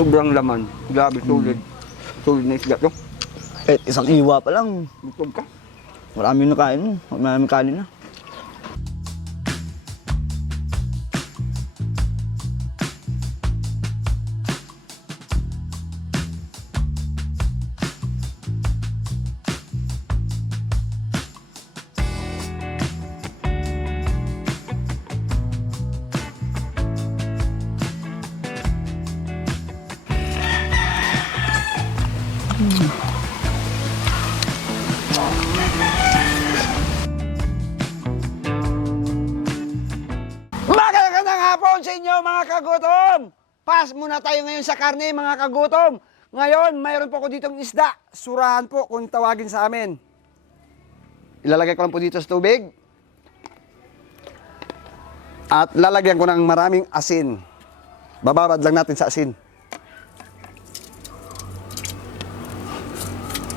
Sobrang laman. Grabe, solid. Solid na isda to. Isang iwa pa lang. Butog ka. Marami na kain mo. Marami kanin na. Magandang hapon sa inyo mga kagutom! Pass muna tayo ngayon sa karne mga kagutom. Ngayon, mayroon po ako ditong isda. Surahan po kung tawagin sa amin. Ilalagay ko lang po dito sa tubig. At lalagyan ko ng maraming asin. Bababad lang natin sa asin.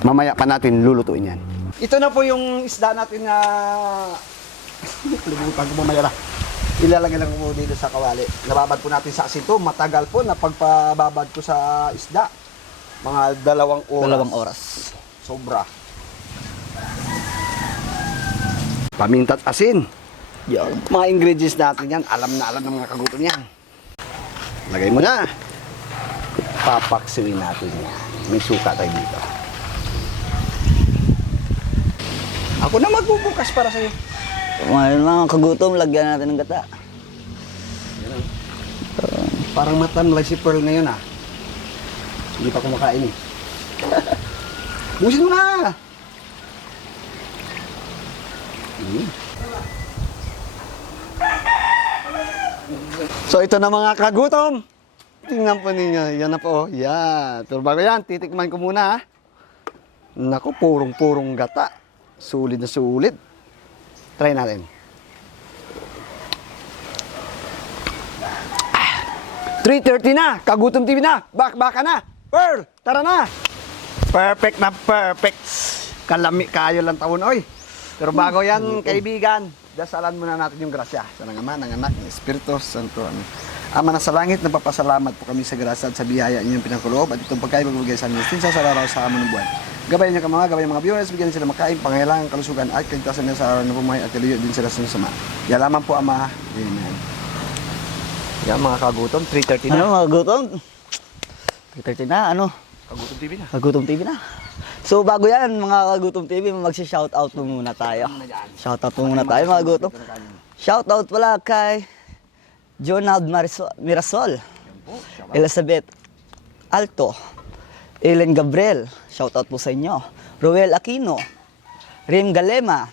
Mamaya pa natin lulutuin yan. Ito na po yung isda natin na... Kalimutan ko mamaya na. Ilalagay lang po dito sa kawali. Nababad po natin sa asin to. Matagal po na pagpababad ko sa isda. Mga 2 oras. 2 oras. Sobra. Paminta at asin. Yan. Mga ingredients natin yan. Alam na alam ng mga kagutom yan. Lagay mo na. Papaksiwin natin yan. May suka tayo dito. Ako na magbubukas para sa'yo. Ngayon mga kagutom, lagyan natin ng gata. Parang matanlay si Pearl ngayon ah. Hindi pa kumakain eh. Busin mo na! So ito na mga kagutom. Tingnan po ninyo. Yan na po. Yan. Pero bago yan, titikman ko muna ah. Naku, purong-purong gata. Sulit na sulit. Try natin. 3:30 na. Kagutom TV na. Baka na. Pearl, tara na. Perfect na perfect. Kalami kayo lang taon, oy. Pero bago yan, kaibigan, dasalan muna natin yung grasya. Sa ng Ama, ng Anak, ng Espiritu Santo. Amen. Ama na sa langit, nagpapasalamat po kami sa grasya at sa biyaya inyong pinagkuloob at itong pagkain magbibigay sa amin sa araw sa amon ng buwan. Gabayan niyo gabayan mga viewers, bigyan sila makain, pangailangan, kalusugan at kaligtasan niya sa araw na bumahay at iluyo din sila sa sama. Yalaman po, Ama. Amen. Yan mga kagutom, 3:30 na. Ano mga kagutom? 3:30 na, ano? Kagutom TV na. Kagutom TV na. So bago yan mga Kagutom TV, magsi-shoutout muna tayo. Shoutout muna tayo mga kagutom. Shoutout pala kay Jonald Mirasol, Elizabeth Alto, Ellen Gabriel, shoutout po sa inyo. Roel Aquino, Rim Galema,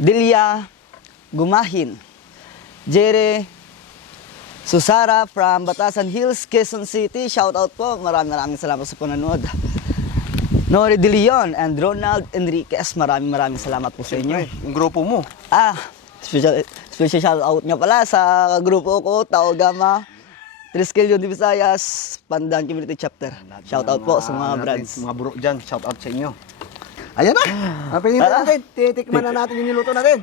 Delia Gumahin, Jere Susara from Batasan Hills, Quezon City, shoutout po. Maraming salamat sa panonood. Nori De Leon and Ronald Enriquez, maraming salamat po sa inyo. Yung grupo mo. Special shout out nga pala sa grupo ko, Tao Gama, Triskelion de Visayas, Pandan Community Chapter. Shout out po sa mga brands. Mga bro dyan, shout out sa inyo. Ayan na! Napinin na natin. Titikman na natin yung niluto natin.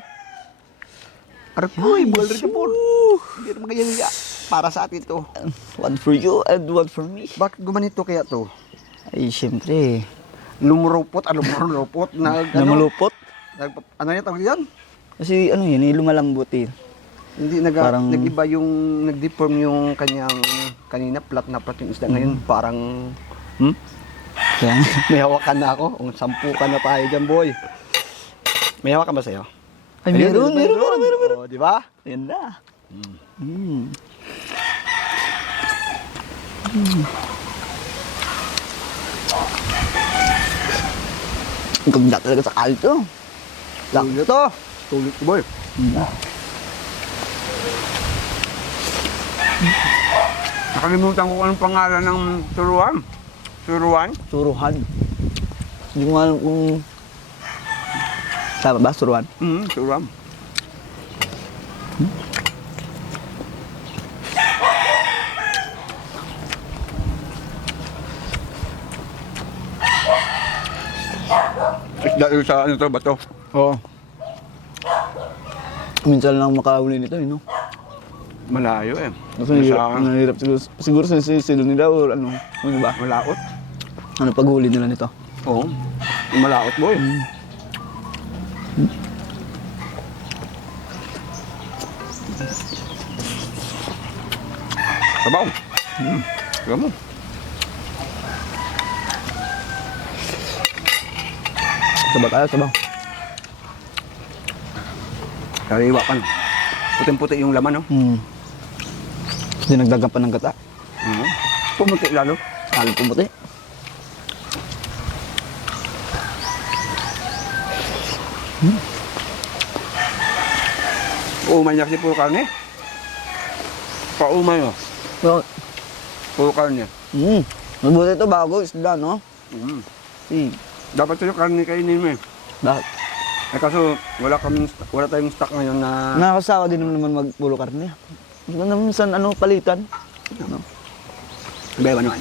Arpoy, buwal rin po. Hindi naman ganyan niya. Para sa atin to. One for you and one for me. Bakit gumanito kaya to? Ay, siyempre. Lumurupot, lumurupot. Namulupot. Ano yan tawag yan? Kasi ano yun, lumalambot eh. Hindi, Parang- nag-iba yung, nag-deform yung kanyang, kanina flat na flat yung isda. Ngayon parang, Kaya, may hawakan na ako. Kung 10 ka na tayo dyan, boy. May hawakan ba sa'yo? ay, Ayun, meron. Oh, di ba? Ayan na. Ang ganda talaga sa kalito. Tuloy to. Tuloy to, boy. Nakalimutan ko anong pangalan ng turuan. Turuan? Suruhan. Hindi ko alam kung... Tama ba, suruhan? Turuan. Isda yung sa ano to, bato. Oo. Minsan lang makahuli nito, no? Malayo eh. Kasi Nasa nahirap siguro. Siguro sinisil nila or ano ba? malaot. Ano paghuli nila nito? Oo. Malaot boy. Sabaw. Alam mo. Sabaw tayo, sabaw. Kariwa pa no. Puting-puti yung laman no. Dinagdagan pa ng gata. Pumunti lalo. Halo pumuti. Umay niya kasi puro karne. Paumay oh. So, Puro karne. mabuti ito bago isda, no? Dapat sa'yo karne kainin mo eh. Bakit? Eh kaso wala tayong stock ngayon na Nakakasawa din naman magpulo karne. Gusto naman minsan palitan. No? beba naman.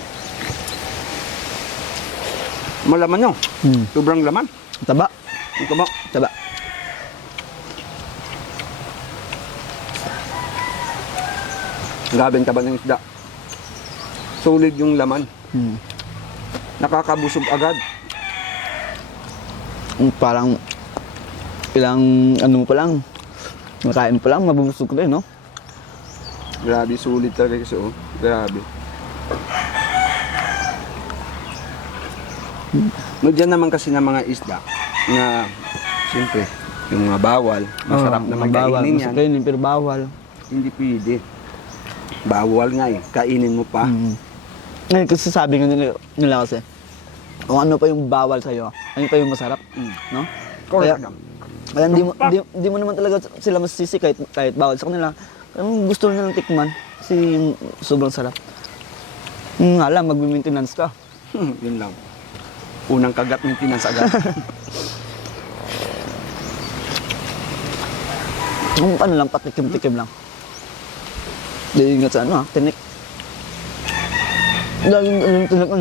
Malaman nyo. Sobrang laman. Taba. Ito ba? Taba. Grabe ang taba ng isda. Solid yung laman. Nakakabusog agad. Parang ilang pa lang. Makain pa lang, mabubusog ka no? Grabe, solid talaga kasi oh. Grabe. No, dyan naman kasi ng mga isda na siyempre yung mga bawal, masarap naman kainin yan. Kainin, pero bawal. Hindi pwede. Bawal nga eh, kainin mo pa. Ngayon kasi sabi nga nila kasi, kung ano pa yung bawal sa'yo, ano pa yung masarap. No? Correct Kaya- lang. Kaya di mo naman talaga sila masisisi kahit bawal sa kanila. Ang gusto nilang tikman kasi yung sobrang sarap. Alam, mag-maintenance ka. Yun lang. Unang kagat maintenance agad. Yung ano lang, patikim-tikim lang. Di ingat sa tinik. Laging tinik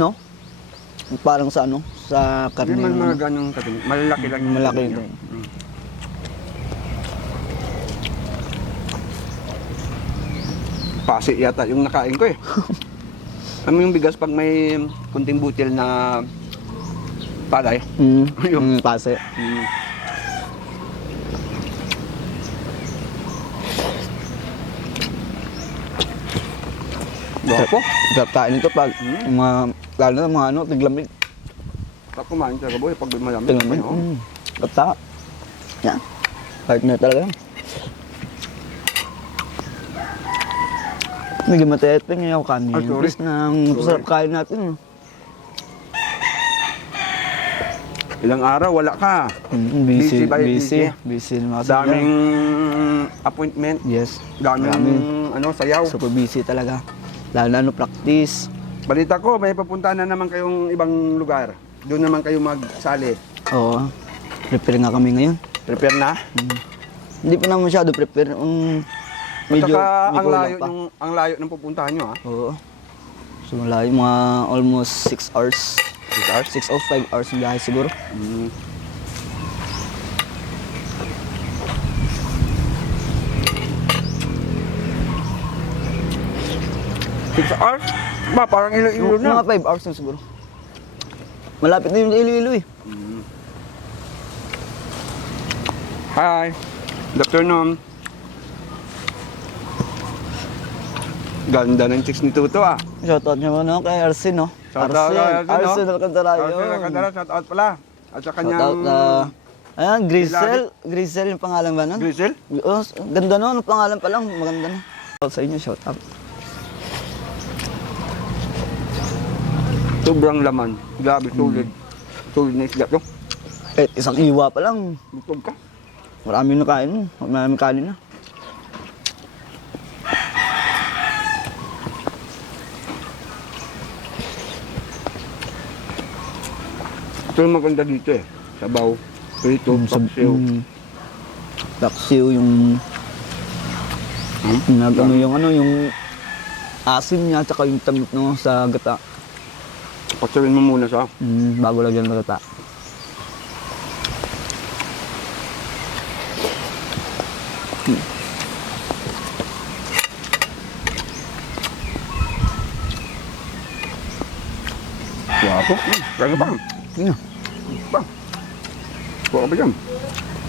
parang sa sa karne. Hindi man ng mga ganong kating. Malalaki lang. yung Malaki kating ito. niya. Pasi yata yung nakain ko eh. Ano yung bigas pag may kunting butil na palay? Yung pase. Gapo. Sarap kain ito pag lalo na mga tiglamig. Tapos kumain talaga boy pag malamig. Tiglamig. Kata. Yan. Partner talaga yan. Naging matete ngayon kanin. Ah, sorry. Please nang sarap kain natin. Ilang araw wala ka. Busy, by busy. Busy na mga Daming appointment. Yes. Daming sayaw. Super busy talaga. Lalo na practice. Balita ko may papuntahan na naman kayong ibang lugar. Doon naman kayo magsali. Oo. Prepare nga kami ngayon. Prepare na? Hindi pa naman masyado prepare. Medyo Saka may kulang pa. ang layo ng pupuntahan nyo ha. Oo. So malayo, mga almost 6 hours. 6 hours? 6 or 5 hours ng biyahe siguro. Mm. Six hours? Ba, parang ilo-ilo na. Mga 5 hours na siguro. Malapit na yung Iloilo eh. Hi. Good afternoon. Ganda ng chicks ni Tuto ah. Shoutout nyo kay Arsin, no? Shoutout kay Arsin, no? Arsin Alcantara Arsin yun. Alcantara, shout out pala. At sa kanyang... Shoutout ayan, Grisel. Grisel yung pangalan ba nun? Grisel? Oh, ganda no, ang pangalan pa lang, maganda na. Shoutout sa inyo, shoutout. Sobrang laman. Grabe, solid. Solid na isda to. Isang iwa pa lang. Butog ka. Marami na kain mo. Marami kanin na. Ito yung maganda dito eh. Sabaw, prito, paksiw. Paksiw yung... yung asim niya, tsaka yung tamis no, sa gata. Paksiwin mo muna sa. Bago lagyan ng gata. Wapo. Kaya pa. Yun. Pa. Kuha ka pa dyan.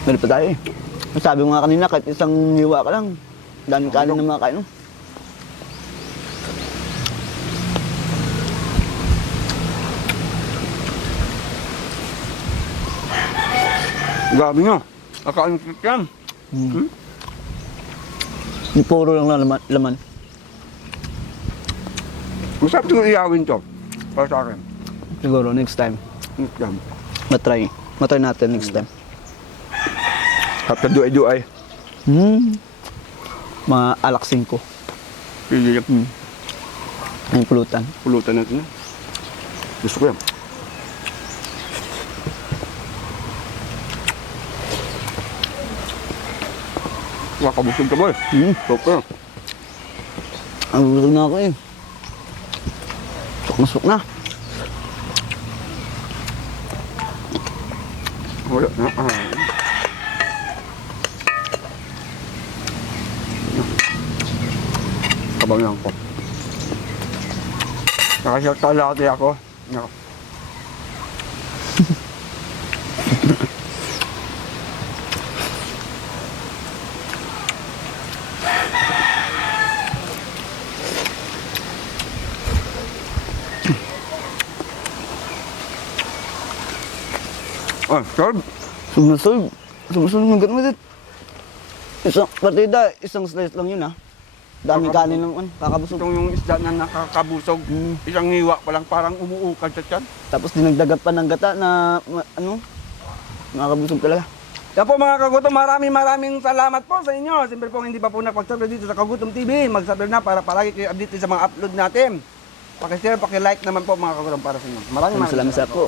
Meron pa tayo eh. Sabi mo nga kanina, kahit isang hiwa ka lang, daming kanin na makakain. No? Grabe nyo. Nakain yan. Yung puro lang na laman. Masarap yung iyawin to. Para sa akin. Siguro next time. Yan. Matry. Matry natin next time. Kapag duay-duay. Mga alak 5. Pili yung Yung pulutan. pulutan natin. Gusto ko yan. Wakabusog ka boy. Super. Ang busog na ako eh. Sok na sok na. Wala na. Kabang lang ko. Nakasyakalati ako. No. Serve. Sumusog. Sumusog ng ganun dit. Isang partida, isang slice lang yun ha. Dami kanin naman, kakabusog. Itong yung isda na nakakabusog. Isang hiwa pa lang parang umuukad sa tiyan. Tapos dinagdagan pa ng gata na, nakakabusog talaga. Yan po mga kagutom, maraming salamat po sa inyo. Siyempre po hindi pa po nakapag-subscribe dito sa Kagutom TV. Mag-subscribe na para palagi kayo update sa mga upload natin. Paki-share, paki-like naman po mga kagutom para sa inyo. Maraming Salamat sa po.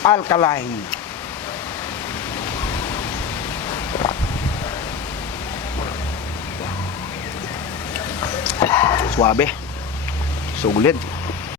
Alkaline. Suabe. Sulit.